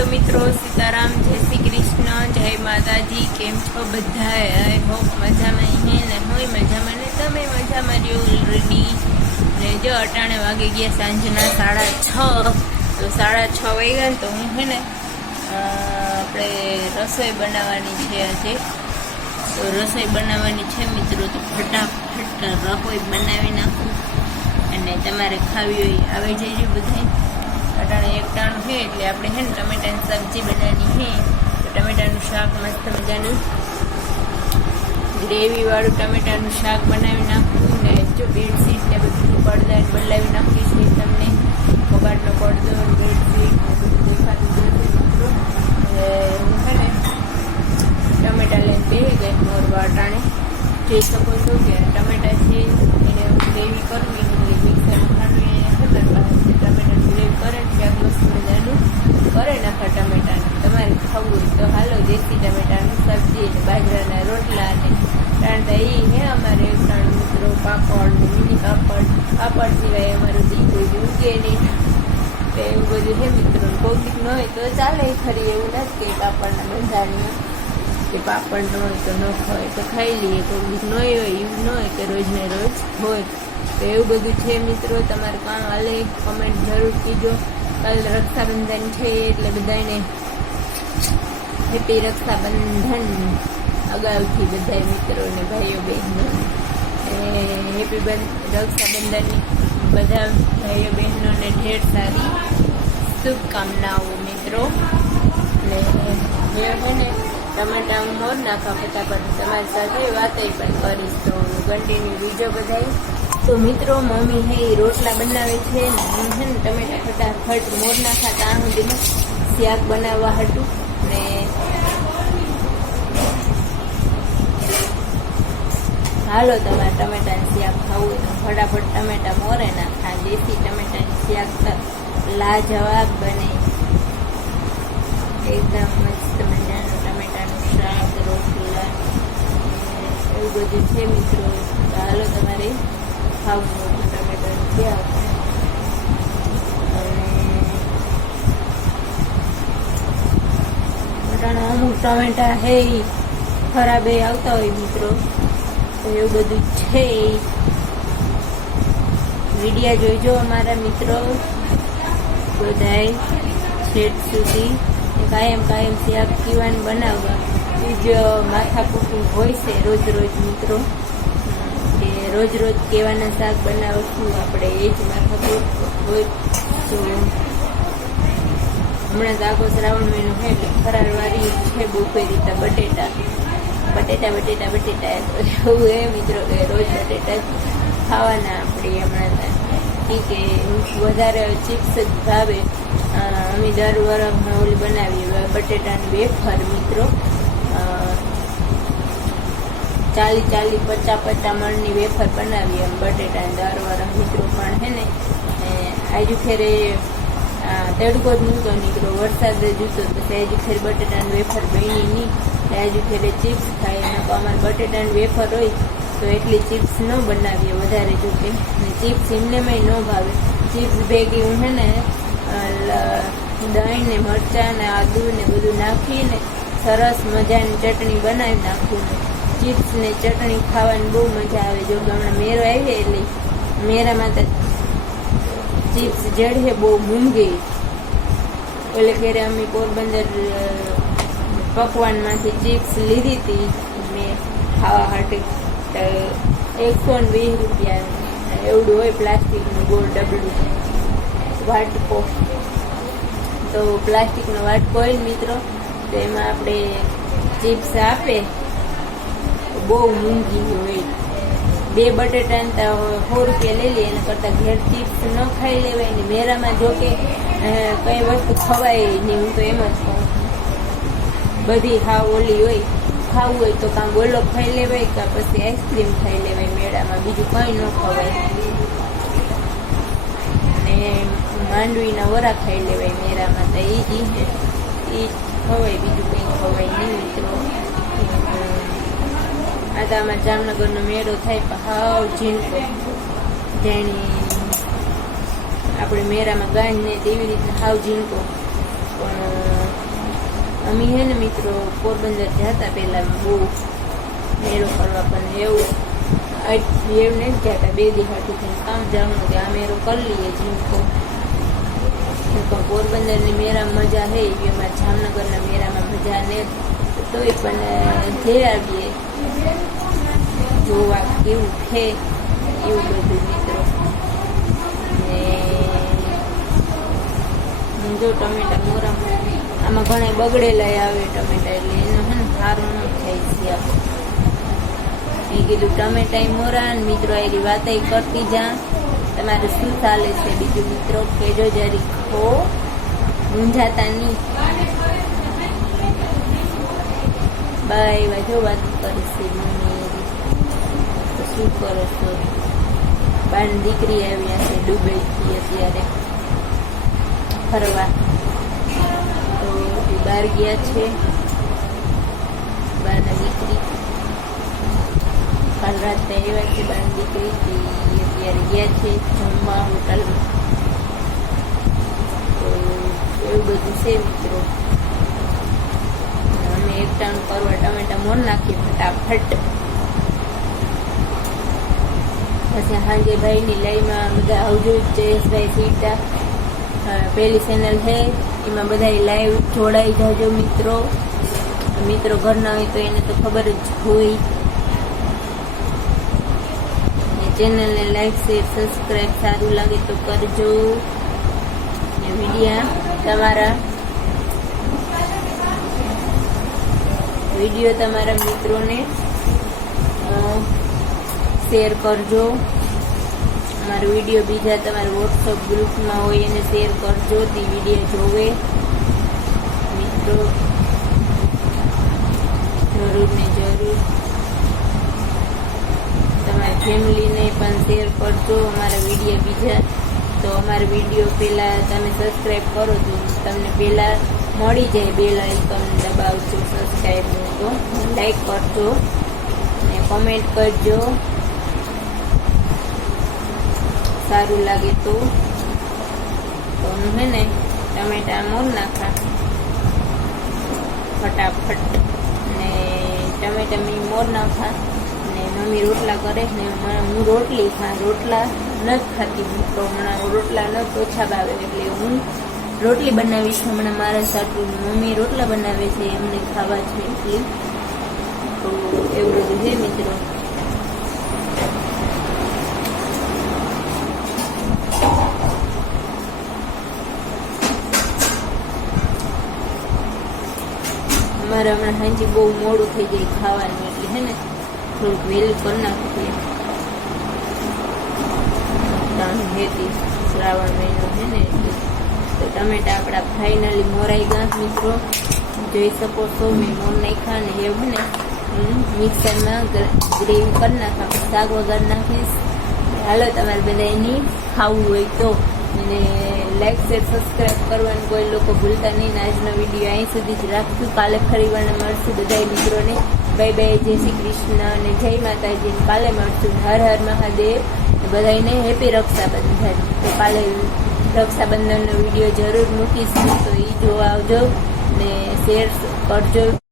Hello મિત્રો, સીતારામ, જય શ્રી કૃષ્ણ, જય માતાજી, કેમ છો બધા આઈ હોપ મજામાં હે ને હોય મજામાં ને તમે મજામાં રહ્યો ઓલરેડી ને જો અટાણે વાગે ગયા સાંજના સાડા છ, તો સાડા છ વાગ્યા ને તો હું હે ને આપણે રસોઈ બનાવવાની છે આજે. તો રસોઈ બનાવવાની છે મિત્રો, તો ફટાફટ રસોઈ બનાવી નાખું અને તમારે ખાવી હોય આવી જજો બધાય. અટાણે એક ટાણું છે એટલે આપણે છે ને ટમેટાની સબ્જી બનાવવાની છે. તો ટમેટાનું શાક મસ્ત મજાનું ગ્રેવીવાળું ટમેટાનું શાક બનાવી નાખવું ને જો બેડશીટ ને બધું પડદા બદલાવી નાખી છે તમને. કબાટનો પડદો ને બેડશીટ બધું દેખાતું હું છે ને ટમેટા લઈને બે ગઈ મોરવા અટાણે જોઈ શકો છો કે ટમેટા છે એને ગ્રેવી કરવી એટલે મિક્સરમાં ખાંડવી ખબર પાસે ટમેટાની ગ્રેવી કરે ને શાક મસ્ત મજાનું કરે નાખા ટમેટાનું. તમારે ખાવું હોય તો હાલો, દેશી ટમેટાનું સબ્જી ને બાજરાના રોટલા ને કારણ કે એ હે અમારે ત્રણ મિત્રો, પાપડ મિની પાપડ. પાપડ સિવાય અમારું કોઈ ઉગે નહીં. તો એવું બધું હે મિત્રો કોકિક ન હોય તો ચાલે ખરી, એવું નથી કે પાપડના બંધારણીય કે પાપડ ન હોય તો ન હોય તો ખાઈ લઈએ. કોકિક ન હોય, એવું ન હોય કે રોજને રોજ હોય. તો એવું બધું છે, મિત્રો. તમારે કાં અલગ કમેન્ટ જરૂર કીજો. કાલ રક્ષાબંધન છે એટલે બધાને હેપી રક્ષાબંધન અગાઉથી બધા મિત્રોને ભાઈઓ બહેનો. હેપી રક્ષાબંધનની બધા ભાઈઓ બહેનોને ઢેર સારી શુભકામનાઓ, મિત્રો. જે છે ને ટમાટા હું મોર નાખા ફટાફટ તમારી સાથે વાતય પણ કરીશ. તો કન્ટિન્યુ બીજો બધાય તો મિત્રો, મમ્મી હે એ રોટલા બનાવે છે. છે ને, ટમેટા ફટાફટ મોર નાખા ત્યાં સુધીમાં શાક બનાવવા હતું. ને હાલો, તમારે ટમેટાનું શાક ખાવું તો ફટાફટ ટમેટા મોરે નાખા. દેશી ટમેટાનું શાક લાજવાબ બને. એકદમ મસ્ત મજાનું ટમેટાનું શાક, રોટલા, એવું બધું છે મિત્રો. હાલો, તમારે ટમેટાનું શાક અને અટાણે અમુક ટમેટા હે ખરાબ આવતા હોય મિત્રો. તો એવું બધું છે. વિડીયા જોઈજો અમારા મિત્રો. બધાય છેટ સુધી કાયમ કાયમ શાક પીવાન બનાવવા. એ જ માથાકૂટું હોય છે રોજ રોજ મિત્રો. રોજ રોજ કેવાના શાક બનાવશું, આપણે એ જ માથાકૂટ હોય તો હમણાં તો આખો શ્રાવણ મહિનો છે એટલે ફરાળવાળી છે બપોર રીતે બટેટા. બટેટા બટેટા બટેટા. એવું એ મિત્રો કે રોજ બટેટા ખાવાના આપણે હમણાં કે વધારે ચિપ્સ જ ભાવે. અમે દર વરસમાં ઓલી બનાવીએ બટેટાની વેફર મિત્રો. ચાલી ચાલી પચાસ પચાસ મણની વેફર બનાવીએ. એમ બટેટાની દર વરસ મિત્રો પણ હે ને આજુ ફેરે તડકો જ નહોતો નીકળ્યો. વરસાદ જ હતો. તો આજુ ફેર બટેટાની વેફર બની નહીં. આજુ ફેરે ચિપ્સ ખાય અને અમારે બટેટાની વેફર હોય, તો એટલી ચિપ્સ ન બનાવીએ વધારે જોકે ને ચિપ્સ એમનેમાંય ન ભાવે. ચિપ્સ ભેગી હું છે ને દહીં ને મરચાં ને આદુ ને બધું નાખીને સરસ મજાની ચટણી બનાવી નાખું ચિપ્સ ને ચટણી ખાવાની બહુ મજા આવે. જો કે હમણાં મેરો આવી એટલે મેરામાં તો ચિપ્સ જડે બહુ મૂંગી. એટલે ઘરે અમે પોરબંદર પકવાનમાંથી ચિપ્સ લીધી હતી. મેં ખાવા માટે એકસો ને વીસ રૂપિયા એવડું હોય પ્લાસ્ટિકનું ગોળ ડબલું. વાટકો તો પ્લાસ્ટિકનો વાટકો હોય મિત્રો. તો એમાં આપણે ચિપ્સ આપે. બહુ મોંઘી હોય. બે બટેટા ને સો રૂપિયા લઈ લે, એના કરતાં ઘેર ચિપ્સ ન ખાઈ લેવાય ને મેરામાં જો કે કઈ વસ્તુ ખવાય નહીં, હું તો એમ જ કહું. બધી હાવ ઓલી હોય, ખાવું હોય તો કાં ગોલો ખાઈ લેવાય કાં પછી આઈસ્ક્રીમ ખાઈ લેવાય મેળામાં, બીજું કંઈ ન ખવાય. અને માંડવીના વરા ખાઈ લેવાય મેળામાં તો એ જ એ ખવાય, બીજું કંઈ ખવાય નહીં, મિત્રો. આ તો આમાં જામનગરનો મેળો થાય હાવ ઝીણકો. જેણી આપણે મેળામાં ગાંજ ને તેવી રીતે હાવ ઝીણકો. પણ અમે હે ને મિત્રો પોરબંદર જતા પહેલા બહુ મેળો કરવા પણ એવું એવું નહીં ગયા બે દી હાટું થઈને કામ જવાનું કે આ મેળો કરી લઈએ ઝીણકો. પણ પોરબંદરની મેળામાં મજા હે એવી, અમારા જામનગરના મેળામાં મજા ને તોય પણ જઈ આવીએ. જોવા કેવું છે એવું બધું મિત્રો ને જો ટમેટા મોરા આમાં ઘણા બગડેલા આવે ટમેટા એટલે એનું હે સારું ન થાય છે મેં કીધું ટમેટા મોરા ને મિત્રો એની વાત કરતી જા. તમારે શું ચાલે છે બીજું મિત્રો? કેજો જરી ખો મૂંઝાતા નહીં. બાય વા જો વાત કરીશું મમ્મી શું કરો છો બાર દીકરી આવ્યા છે દુબઈથી અત્યારે ફરવા. તો બહાર ગયા છે. બારના દીકરી. કાલ રાતે આવ્યા છે બાર દીકરી. કે અત્યારે ગયા છે જમવા હોટલમાં. તો એવું બધું છે મિત્રો. અમે એકટાણું કરવા ટમેટા મોન નાખીએ, ફટાફટ. પછી સાંજે ભાઈની લાઈમાં બધા આવજો જયેશભાઈ સીટા પહેલી ચેનલ છે, એમાં બધા લાઈવ જોડાઈ જાજો મિત્રો. મિત્રો ઘરના હોય તો એને તો ખબર જ હોય. ચેનલને લાઈક શેર સબસ્ક્રાઈબ સારું લાગે તો કરજો. વિડીયા તમારા. વીડિયો તમારા મિત્રોને. શેર કરજો. અમારો વીડિયો બીજા તમારા વોટ્સઅપ ગ્રુપમાં હોય એને શેર કરજો. તે વીડિયો જોવે. મિત્રો જરૂર ને જરૂર. તમારી ફેમિલીને પણ શેર કરજો. અમારા વીડિયો બીજા, તો અમારા વીડિયો પહેલાં તમે સબસ્ક્રાઈબ કરો તો તમને પહેલાં મળી જાય બેલ આઇકન દબાવજો સબસ્ક્રાઈબનું તો લાઈક કરજો. અને કોમેન્ટ કરજો. સારું લાગે તો હું હે ને ટમેટા મોર નાખા. ફટાફટ. ને ટમેટા મેં મોર નાખા. ને મમ્મી રોટલા કરે ને હું રોટલી ખા રોટલા નથી ખાતી તો હમણાં રોટલા નથી ઓછા ભાવે એટલે હું રોટલી બનાવીશ હમણાં મારા સાથે મમ્મી રોટલા બનાવે છે, એમને ખાવા છે એટલે. તો એવું બધું છે મિત્રો. અમારે હમણાં સાંજે બહુ મોડું થઈ જાય ખાવાનું એટલે હે ને, થોડુંક વહેલું કરી નાખીએ. હેતી શ્રાવણ મહિનો છે ને તો ટમેટા આપણા ફાઇનલી મોરાઈ ગયા મિત્રો. જોઈ શકો છો, મેં મોર નાખ્યા ને એવું ને હું મિક્સરમાં ગ્રેવી કરી નાખા શાક વગર નાખીશ. હાલો તમારે બધા એની ખાવું હોય તો, અને લાઈક શેર સબસ્ક્રાઈબ કરવાનું કોઈ લોકો ભૂલતા નહીં. આજનો વીડિયો અહીં સુધી જ રાખશું. કાલે ફરી વાર મળશું બધા મિત્રોને. બાય બાય જય શ્રી કૃષ્ણ અને જય માતાજી. કાલે મળશું. હર હર મહાદેવ. બધાને હેપી રક્ષાબંધન. તો કાલે રક્ષાબંધનનો વીડિયો જરૂર મૂકીશ. તો એ જોવા આવજો ને શેર કરજો.